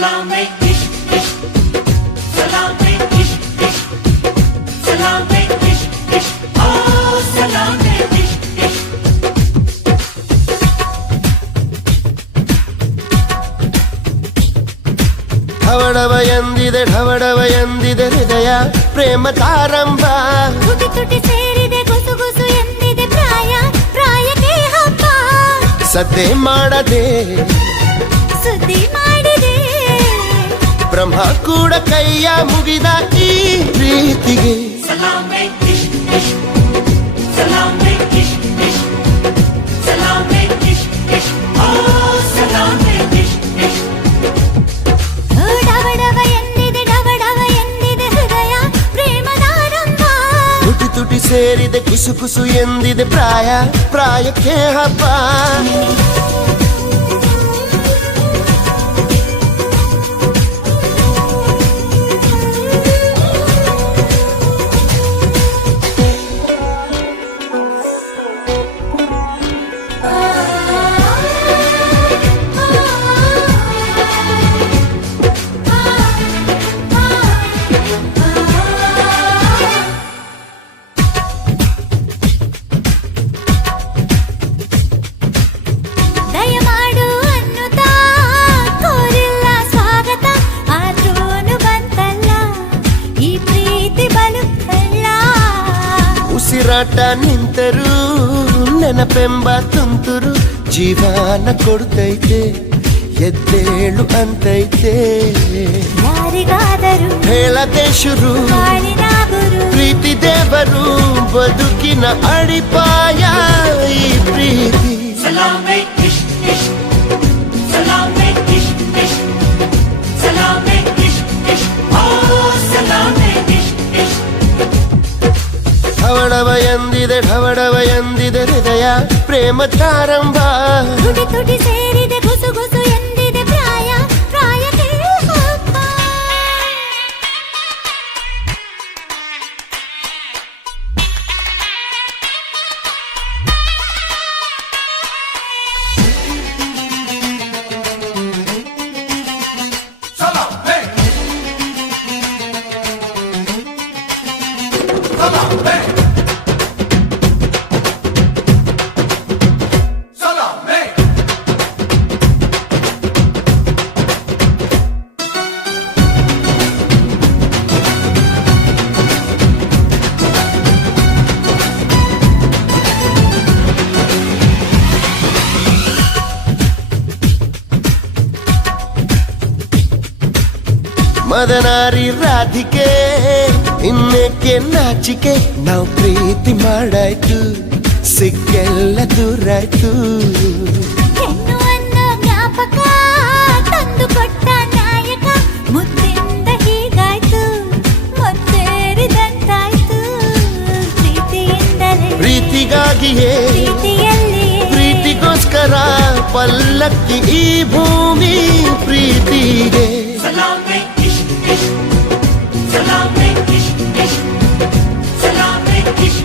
salame, ish, ish. Salame, ish, ish. Salame, ish, ish. Oh, salame, ish, ish. ಢವಡವ ಎಂದಿದೆ ಹೃದಯ ಪ್ರೇಮ ತಾರಂಭ. ತುಟಿ ತುಟಿ ಸೇರಿದೆ ಗುಸು ಗುಸು ಎಂದಿದೆ ಪ್ರಾಯ ಪ್ರಾಯಕ್ಕೆ ಹಬ್ಬ. ಸದ್ದೆ ಮಾಡದೆ ಸುದ್ದಿ ಮಾಡಿದೆ ಬ್ರಹ್ಮ ಕೂಡ ಕೈಯ ಮುಗಿದ ಈ ಪ್ರೀತಿಗೆ. Salame, ish, ish. Salame, ish, ish. Salame, ish, ish. Oh, salame, ish, ish. ಡವಡವ ಎಂದಿದೆ ಹೃದಯ ಪ್ರೇಮದಾರಂಭ. ತುಟಿ ತುಟಿ ಸೇರಿದೆ ಕುಸು ಕುಸು ಎಂದಿದೆ ಪ್ರಾಯ ಪ್ರಾಯಕ್ಕೆ ಹಬ್ಬ. ದಯಮಾಡು ಅನ್ನುತ್ತಾ ಕೋರಿಲ್ಲ ಸ್ವಾಗತ ಆದ್ರೂನು ಬಂತಲ್ಲ ಈ ಪ್ರೀತಿ ಬಲು ಕಳ್ಳ. ಉಸಿರಾಟ ನಿಂತರೂ ನೆನಪೆಂಬ ತುಂತುರು ಜೀವನ ಕೊಡ್ತೈತೆ ಎದ್ದೇಳು ಅಂತೈತೆ. ಯಾರಿಗಾದರೂ ಹೇಳದೆ ಶುರು ಬಾಳಿನ ಗುರು ಪ್ರೀತಿ ದೇವರು ಬದುಕಿನ ಅಡಿಪಾಯ ಈ ಪ್ರೀತಿ. Salame, ish, ish. Salame, ish, ish. Salame, ish, ish. Oh, salame, ish, ish. ಢವಡವ ಎಂದಿದೆ ಹೃದಯ ಪ್ರೇಮ ತಾರಂಭ. ತುಟಿ ತುಟಿ ಸೇರಿದೆ ಗುಸು ಗುಸು ಎಂದಿದೆ ಪ್ರಾಯ ಪ್ರಾಯಕ್ಕೆ ಹಬ್ಬ. ಮದನಾರಿ ರಾಧಿಕೆ ಇನ್ನೇಕೆ ನಾಚಿಕೆ ನಾವು ಪ್ರೀತಿ ಮಾಡಾಯ್ತು ಸಿಕ್ಕೆಲ್ಲ ದೂರಾಯ್ತು. ಹೆಣ್ಣು ಅನ್ನೋ ಜ್ಞಾಪಕ ತಂದು ಕೊಟ್ಟ ನಾಯಕ ಮುದ್ದಿಂದ ಹೀಗಾಯ್ತು ಮುತ್ತೇರಿದಂತಾಯ್ತು. ಪ್ರೀತಿಯಿಂದಲೇ ಪ್ರೀತಿಗಾಗಿಯೇ ಪ್ರೀತಿಯಲ್ಲಿಯೇ ಪ್ರೀತಿಗೋಸ್ಕರ ಪಲ್ಲಕ್ಕಿ ಈ ಭೂಮಿ ಪ್ರೀತಿಗೆ. Salame, ish, ish. Salame, ish, ish. Salame, ish,